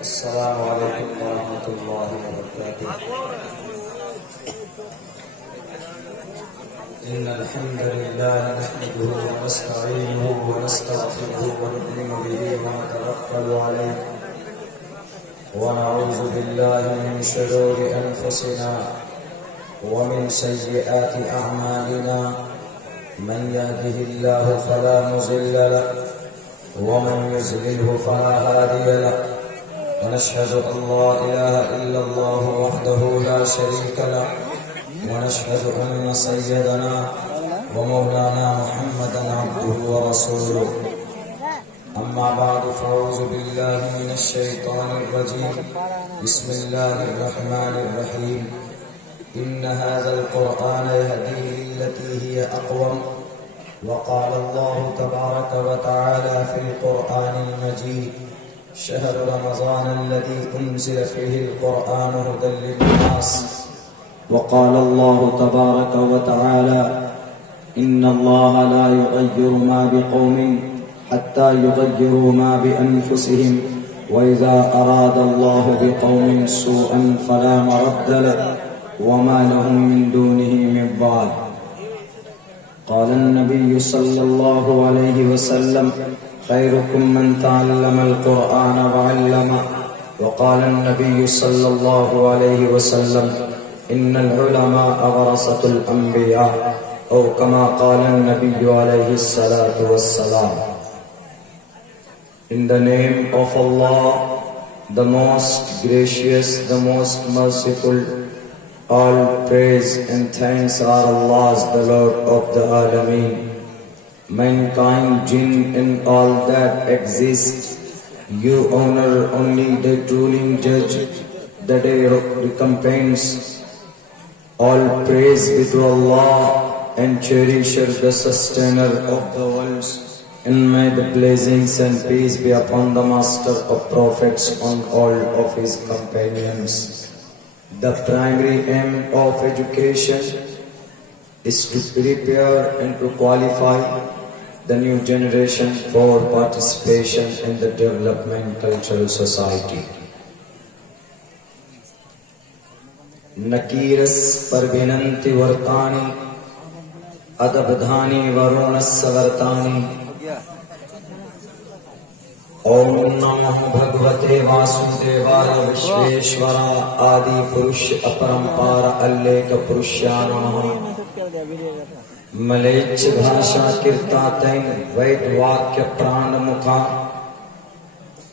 السلام علیکم ورحمۃ اللہ وبرکاتہ. إن الحمد لله نحمده ونستعينه ونستغفره ونؤمن به ونتوكل عليه ونعوذ بالله من شرور أنفسنا ومن سيئات أعمالنا من يهده الله فلا مضل له ومن يضلل فلا هادي له ونشهد أن لا إله إلا الله وحده لا شريك له ونشهد أن سيدنا ومولانا محمدا عبده ورسوله. أما بعد فأعوذ بالله من الشيطان الرجيم. بسم الله الرحمن الرحيم. إن هذا القرآن يهدي للتي هي أقوم. وقال الله تبارك وتعالى في القرآن المجيد: شهر رمضان الذي أنزل فيه القرآن هدى للناس. وقال الله تبارك وتعالى: إن الله لا يغير ما بقوم حتى يغيروا ما بأنفسهم وإذا أراد الله بقوم سوءا فلا مرد له وما لهم من دونه من وال. قال النبي صلى الله عليه وسلم: خيركم من تعلم القرآن وعلمه. وقال النبي صلى الله عليه وسلم: إن العلماء ورثة الأنبياء، أو كما قال النبي عليه الصلاة والسلام. In the name of Allah, the most gracious, the most merciful, all praise and thanks are Allah's, the Lord of the Alameen. Mankind, jinn and all that exists, you honor only the ruling judge, the day of recompense. All praise be to Allah and cherisher, the sustainer of the worlds. And may the blessings and peace be upon the master of prophets on all of his companions. The primary aim of education is to prepare and to qualify the new generation for participation in the development cultural society. Nakiras parbinanti vartani adabdhani varunas savartani. Om Namo Bhagavate Vasudevaya Vishveshwara Adi Purush Aparampara Alleka Purushyana. Malech Bhasha Kirtatain Vaid Vakya Prana Mukha.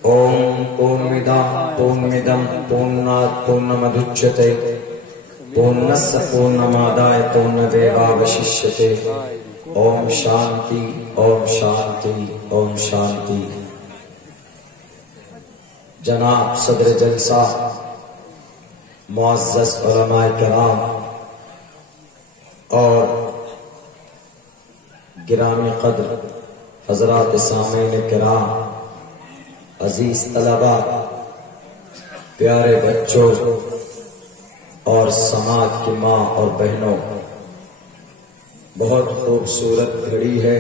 Om Purnamidam Purnat Purnamadhuchyate Purnasya Purnamadaya Purnadeva Vashishyate. Om Shanti, Om Shanti, Om Shanti. جناب صدر جلسہ، معزز علماء کرام اور گرامی قدر حضرات سامعین کرام، عزیز طلباء، پیارے بچوں اور سماج کی ماں اور بہنوں، بہت خوبصورت گھڑی ہے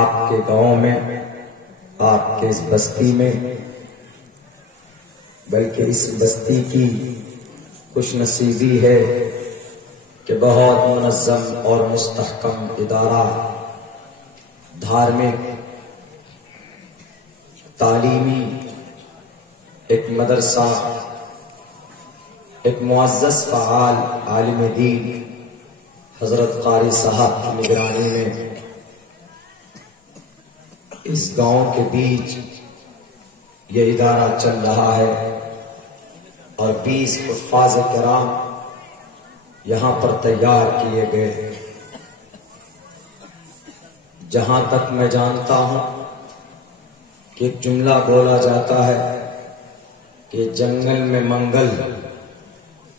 آپ کے گاؤں میں، آپ کے اس بستی میں، بلکہ اس بستی کی خوش نصیبی ہے کہ بہت منظم اور مستحکم ادارہ، دھارمک، تعلیمی ایک مدرسہ، ایک معزز فعال عالم دین حضرت قاری صاحب کی نگرانی میں اس گاؤں کے بیچ یہ ادارہ چل رہا ہے، اور 20 حفاظ کرام یہاں پر تیار کیے گئے. جہاں تک میں جانتا ہوں کہ ایک جملہ بولا جاتا ہے کہ جنگل میں منگل،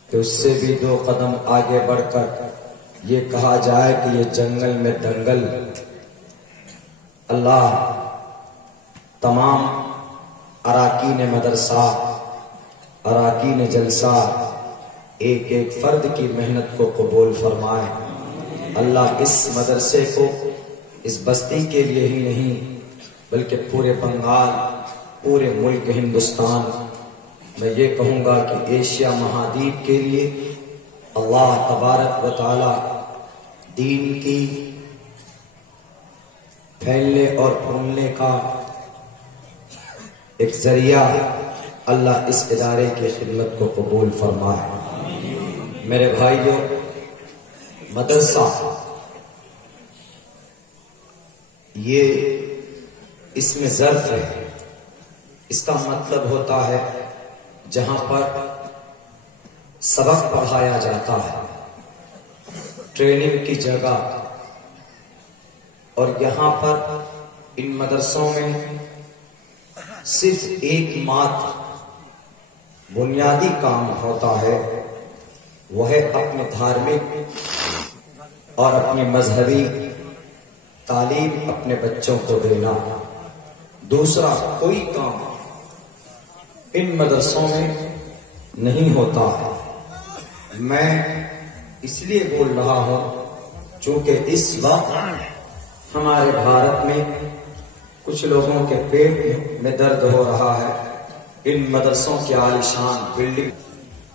تو اس سے بھی 2 قدم آگے بڑھ کر یہ کہا جائے کہ یہ جنگل میں دنگل۔ اللہ تمام اراکین مدرسہ، اراکین جلسہ، ایک ایک فرد کی محنت کو قبول فرمائے۔ اللہ اس مدرسے کو اس بستی کے لیے ہی نہیں بلکہ پورے بنگال، پورے ملک ہندوستان، میں یہ کہوں گا کہ ایشیا مہادیپ کے لیے اللہ تبارک و تعالی دین کی پھیلنے اور پھولنے کا ایک ذریعہ اللہ اس ادارے کی خدمت کو قبول فرمائے۔ میرے بھائیوں، مدرسہ یہ اس میں ظرف ہے، اس کا مطلب ہوتا ہے جہاں پر سبق پڑھایا جاتا ہے، ٹریننگ کی جگہ، اور یہاں پر ان مدرسوں میں صرف ایک مات بنیادی کام ہوتا ہے، وہ ہے اپنے دھارمک اور اپنی مذہبی تعلیم اپنے بچوں کو دینا۔ دوسرا کوئی کام ان مدرسوں میں نہیں ہوتا ہے۔ میں اس لیے بول رہا ہوں چونکہ اس وقت ہمارے بھارت میں کچھ لوگوں کے پیٹ میں درد ہو رہا ہے ان مدرسوں کی عالیشان بلڈنگ،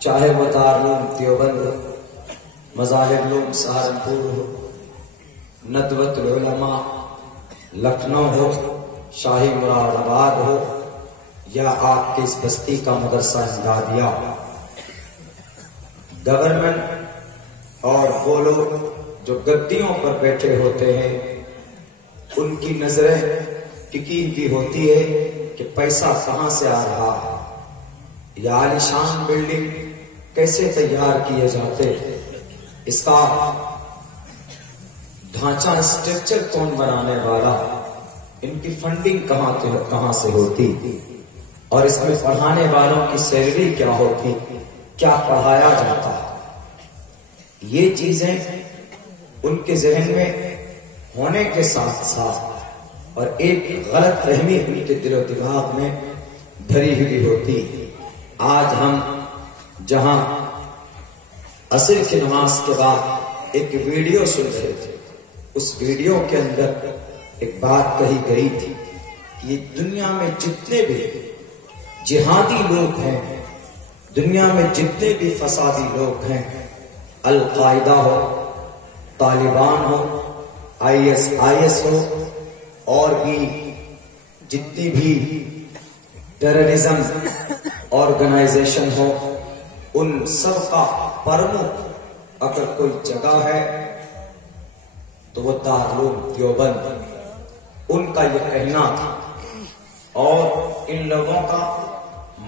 چاہے وہ دارالعلوم دیوبند ہو، مظاہر علوم سہارنپور ہو، ندوۃ العلماء لکھنؤ ہو، شاہی مراد آباد ہو، یا آپ کے اس بستی کا مدرسہ امدادیہ۔ گورنمنٹ اور وہ لوگ جو گدیوں پر بیٹھے ہوتے ہیں ان کی نظریں ٹکی ہوئی ہوتی ہے کہ پیسہ کہاں سے آ رہا ہے، یہ عالیشان بلڈنگ کیسے تیار کیے جاتے، اس کا ڈھانچہ اسٹرکچر کون بنانے والا، ان کی فنڈنگ کہاں سے ہوتی، اور اس میں پڑھانے والوں کی سیلری کیا ہوتی، کیا پڑھایا جاتا ہے۔ یہ چیزیں ان کے ذہن میں ہونے کے ساتھ ساتھ اور ایک غلط فہمی ان کے دل و دماغ میں بھری ہوئی ہوتی۔ آج ہم جہاں عصر کی نماز کے بعد ایک ویڈیو سن رہے تھے، اس ویڈیو کے اندر ایک بات کہی گئی تھی کہ یہ دنیا میں جتنے بھی جہادی لوگ ہیں، دنیا میں جتنے بھی فسادی لوگ ہیں، القاعدہ ہو، طالبان ہو، IS ہو، اور بھی جتنی بھی ٹیررزم آرگنائزیشن ہو، ان سب کا پرمکھ اگر کوئی جگہ ہے تو وہ دارالعلوم دیوبند، ان کا یہ کہنا تھا۔ اور ان لوگوں کا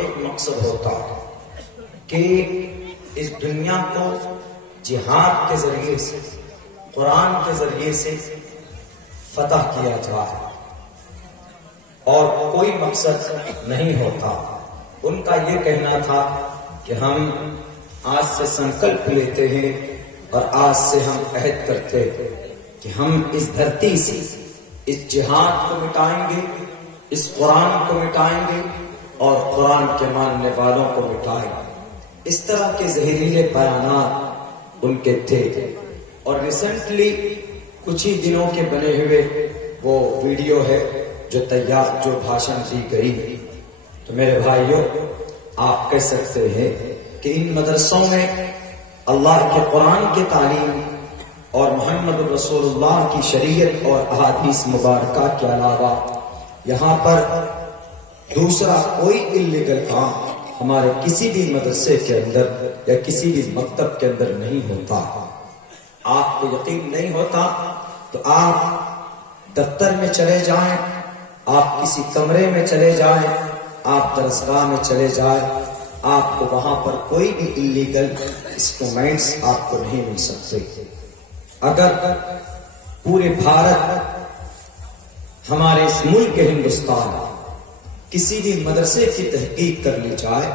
ایک مقصد ہوتا ہے کہ اس دنیا کو جہاد کے ذریعے سے، قرآن کے ذریعے سے فتح کیا جائے، اور کوئی مقصد نہیں ہوتا۔ ان کا یہ کہنا تھا کہ ہم آج سے سنکلپ لیتے ہیں اور آج سے ہم عہد کرتے ہیں کہ ہم اس دھرتی سے اس جہاد کو مٹائیں گے، اس قرآن کو مٹائیں گے، اور قرآن کے ماننے والوں کو مٹائیں گے۔ اس طرح کے زہریلے بیانات ان کے تھے، اور ریسنٹلی کچھ ہی دنوں کے بنے ہوئے وہ ویڈیو ہے جو بھاشن دی گئی۔ تو میرے بھائیوں، آپ کہہ سکتے ہیں کہ ان مدرسوں میں اللہ کے قرآن کی تعلیم اور محمد رسول اللہ کی شریعت اور احادیث مبارکہ کے علاوہ یہاں پر دوسرا کوئی اللیگل کام ہمارے کسی بھی مدرسے کے اندر یا کسی بھی مکتب کے اندر نہیں ہوتا۔ آپ کو یقین نہیں ہوتا تو آپ دفتر میں چلے جائیں، آپ کسی کمرے میں چلے جائیں، آپ درسگاہ میں چلے جائیں، آپ کو وہاں پر کوئی بھی اللیگل انسٹرومنٹس آپ کو نہیں مل سکتے۔ اگر پورے بھارت ہمارے اس ملک ہندوستان کسی بھی مدرسے کی تحقیق کر لی جائے،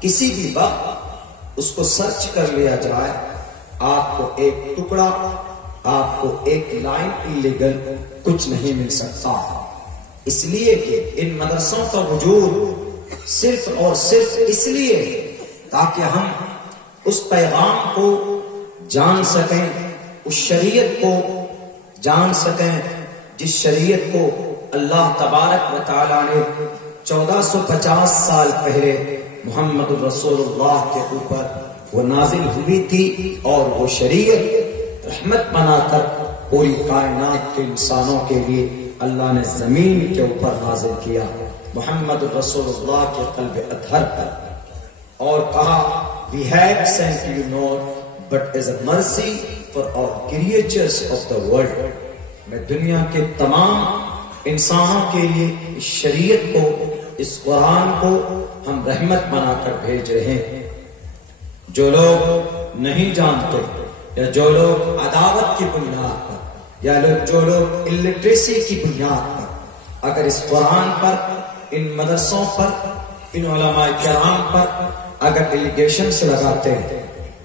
کسی بھی وقت اس کو سرچ کر لیا جائے، آپ کو ایک ٹکڑا، آپ کو ایک لائن ایلیگل کچھ نہیں مل سکتا، اس لیے کہ ان مدرسوں کا وجود صرف اور صرف اس لیے تاکہ ہم اس پیغام کو جان سکیں، اس شریعت کو جان سکیں جس شریعت کو اللہ تبارک و تعالی نے 1450 سال پہلے محمد رسول اللہ کے اوپر وہ نازل ہوئی تھی، اور وہ شریعت رحمت بنا کر پوری کائنات کے انسانوں کے لیے اللہ نے زمین کے اوپر نازل کیا محمد رسول اللہ کے قلب اطہر پر، اور کہا we have sent you not but as a mercy for all creatures of the world. میں دنیا کے تمام انسانوں کے لیے اس شریعت کو، اس قرآن کو ہم رحمت بنا کر بھیج رہے ہیں۔ جو لوگ نہیں جانتے، یا جو لوگ عداوت کی بنیاد پر، یا جو لوگ الٹریسی کی بنیاد پر اگر اس قرآن پر، ان مدرسوں پر، ان علماء کرام پر اگر ایلیگیشنز لگاتے ہیں،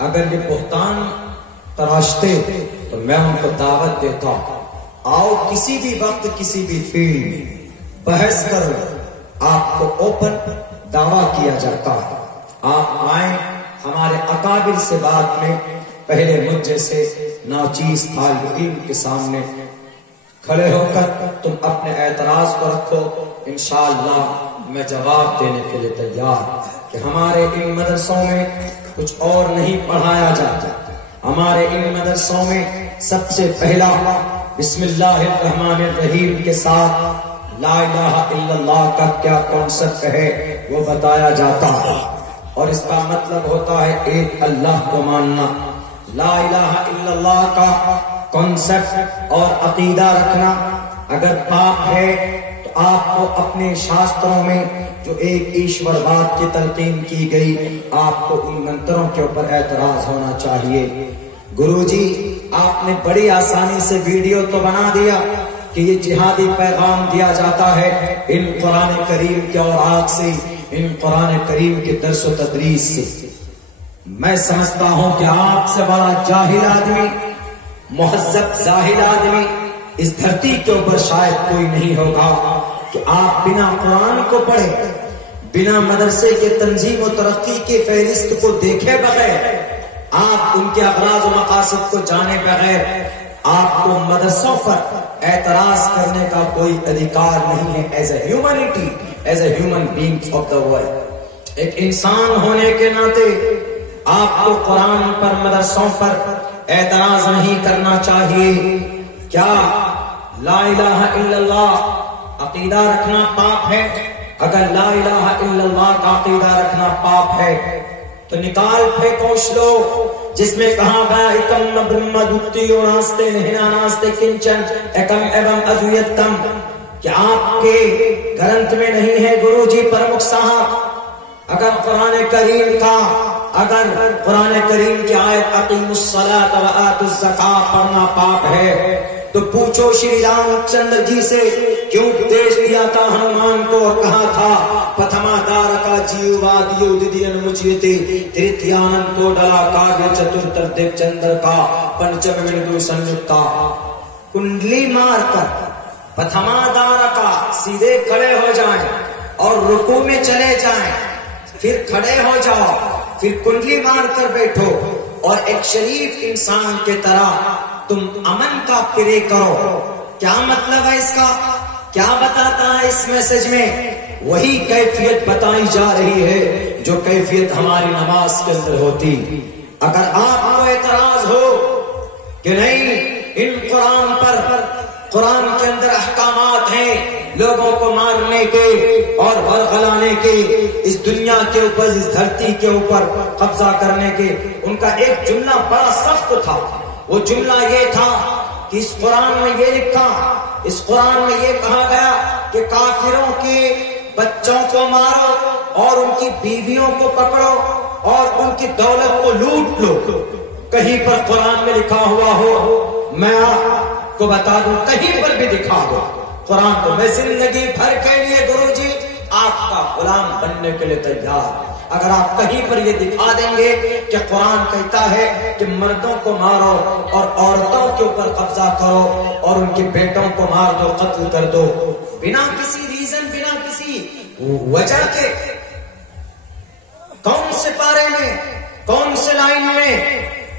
اگر یہ بہتان تراشتے، تو میں ان کو دعوت دیتا ہوں، آؤ کسی بھی وقت کسی بھی فیلڈ میں بحث کرو، آپ کو اوپن دعویٰ کیا جاتا ہے، آپ آئیں ہمارے اکابر سے بعد میں، پہلے مجھ جیسے ناچیز طالب علم کے سامنے کھڑے ہو کر تم اپنے اعتراض کو رکھو، انشاءاللہ میں جواب دینے کے لیے تیار کہ ہمارے ان مدرسوں میں کچھ اور نہیں پڑھایا جاتا، ہمارے ان مدرسوں میں سب سے پہلا بسم اللہ الرحمن الرحیم کے ساتھ لا الہ الا اللہ کا کیا کانسیپٹ ہے وہ بتایا جاتا ہے، اور اس کا مطلب ہوتا ہے ایک اللہ کو ماننا۔ لا الہ الا اللہ کا کانسیپٹ اور عقیدہ رکھنا اگر پاک ہے تو آپ کو اپنے شاستروں میں جو ایک ایشور بات کی تلقین کی گئی، آپ کو ان منتروں کے اوپر اعتراض ہونا چاہیے۔ گرو جی آپ نے بڑی آسانی سے ویڈیو تو بنا دیا کہ یہ جہادی پیغام دیا جاتا ہے ان قرآن کریم کے اوراق سے، ان قرآن کریم کے درس و تدریس سے۔ میں سمجھتا ہوں کہ آپ سے بڑا جاہل آدمی، مہذب زاہد آدمی اس دھرتی کے اوپر شاید کوئی نہیں ہوگا کہ آپ بنا قرآن کو پڑھے، بنا مدرسے کے تنظیم و ترقی کے فہرست کو دیکھے بغیر، آپ ان کے اغراض و مقاصد کو جانے بغیر، آپ کو مدرسوں پر اعتراض کرنے کا کوئی ادھیکار نہیں ہے۔ As a humanity, as a human being of the world, ایک انسان ہونے کے ناطے آپ کو قرآن پر، مدرسوں پر اعتراض نہیں کرنا چاہیے۔ کیا لا الہ الا اللہ عقیدہ رکھنا پاپ ہے؟ اگر لا الہ الا اللہ کا عقیدہ رکھنا پاپ ہے تو نکال پھینکو شلوک جس میں کہا گیا ایکم برہما دتیو ناستے نہنا ناستے کنچن ایکم ایوم ادویتم، کہ آپ کے گرنتھ میں نہیں ہے گرو جی پرمکھ صاحب؟ اگر قرآن کریم کا، اگر قرآن کریم کی آیت اقیموا الصلاۃ وآتوا الزکاۃ پڑھنا پاپ ہے تو پوچھو شری رام چندر جی سے کیوں اپدیش دیا تھا ہنومان کو، اور کہا تھا پتھما دارکا جیو وادیو ددین مجیتے تریتیانن کو ڈلا کاگے چتر دیو چندر کا پنچم وندو سنیکتا، کنڈلی مار کر پتھما دارکا سیدھے کھڑے ہو جائیں اور رکوع میں چلے جائیں، پھر کھڑے ہو جاؤ، پھر کنڈلی مار کر بیٹھو، اور ایک شریف انسان کے طرح تم امن کا پرے کرو۔ کیا مطلب ہے اس کا؟ کیا بتاتا ہے اس میسج میں؟ وہی کیفیت بتائی جا رہی ہے جو کیفیت ہماری نماز کے اندر ہوتی۔ اگر آپ کو اعتراض ہو کہ نہیں ان قرآن پر، قرآن کے اندر احکامات ہیں لوگوں کو مارنے کے اور برگلانے کے، اس دنیا کے اوپر، اس دھرتی کے اوپر قبضہ کرنے کے، ان کا ایک جملہ بڑا سخت تھا۔ وہ جملہ یہ تھا کہ اس قرآن میں یہ لکھا، اس قرآن میں یہ کہا گیا کہ کافروں کے بچوں کو مارو اور ان کی بیویوں کو پکڑو اور ان کی دولت کو لوٹ لو۔ کہیں پر قرآن میں لکھا ہوا ہو، میں آپ کو بتا دوں، کہیں پر بھی دکھا دو قرآن کو میں زندگی بھر کے لیے گرو جی آپ کا غلام بننے کے لیے تیار. اگر آپ کہیں پر یہ دکھا دیں گے کہ قرآن کہتا ہے کہ مردوں کو مارو اور عورتوں کے اوپر قبضہ کرو اور ان کے بیٹوں کو مار دو، قتل کر دو، بنا کسی ریزن، بنا کسی وجہ کے، کون سے پارے میں، کون سے لائن میں،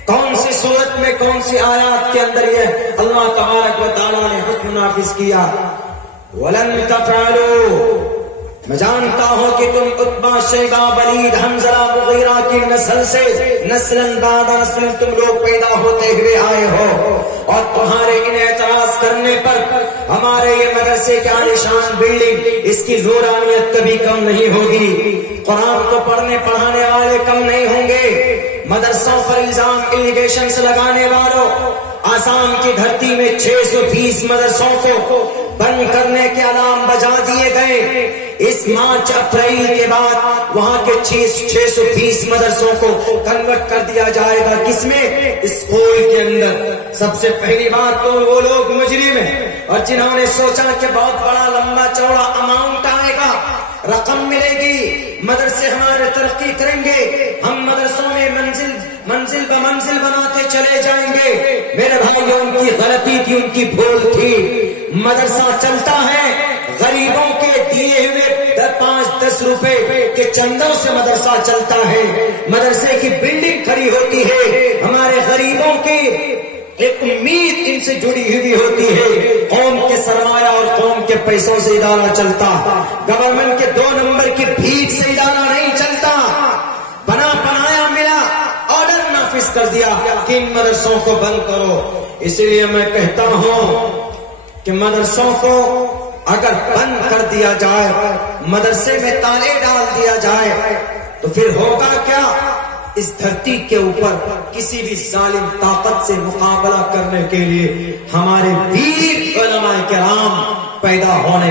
کون سی صورت میں، کون سی آیات کے اندر یہ اللہ تبارک و تعالیٰ نے حکم نافذ کیا؟ وَلَن تَفْعَلُوا، میں جانتا ہوں کہ تم عتبہ، شیبہ، ولید، حنظلہ، مغیرہ کی نسل سے نسلاً بعد نسل تم لوگ پیدا ہوتے ہوئے آئے ہو، اور تمہارے ان اعتراض کرنے پر ہمارے یہ مدرسے کی عالیشان بلڈنگ، اس کی نورانیت کبھی کم نہیں ہوگی. قرآن کو پڑھنے پڑھانے والے کم نہیں ہوں گے. مدرسوں پر الزام الیگیشنز لگانے والوں، آسام کی دھرتی میں 620 مدرسوں کو بند کرنے کے الارم بجا دیے گئے. اس مارچ اپریل کے بعد وہاں کے 620 مدرسوں کو کنورٹ کر دیا جائے گا. کس میں؟ اسکول کے اندر. سب سے پہلی بات تو وہ لوگ مجرم ہیں اور جنہوں نے سوچا کہ بہت بڑا لمبا چوڑا اماؤنٹ آئے گا، رقم ملے گی، مدرسے ہمارے ترقی کریں گے، ہم مدرسوں میں منزل بمنزل بناتے چلے جائیں گے. میرے بھائیوں، ان کی غلطی تھی، ان کی بھول تھی. مدرسہ چلتا ہے غریبوں کے دیے ہوئے 5-10 روپے کے چندوں سے مدرسہ چلتا ہے. مدرسے کی بلڈنگ کھڑی ہوتی ہے، ہمارے غریبوں کی ایک امید ان سے جڑی ہوئی ہوتی ہے. قوم کے سرمایہ اور قوم کے پیسوں سے ادارہ چلتا، گورنمنٹ کے 2 نمبر کی بھیک سے ادارہ نہیں چلتا. بنا بنایا ملا، آرڈر نافذ کر دیا کہ ان مدرسوں کو بند کرو. اسی لیے میں کہتا ہوں کہ مدرسوں کو اگر بند کر دیا جائے، مدرسے میں تالے ڈال دیا جائے، تو پھر ہوگا کیا؟ اس دھرتی کے اوپر کسی بھی ظالم طاقت سے مقابلہ کرنے کے لیے ہمارے ویر علماء کرام پیدا ہونے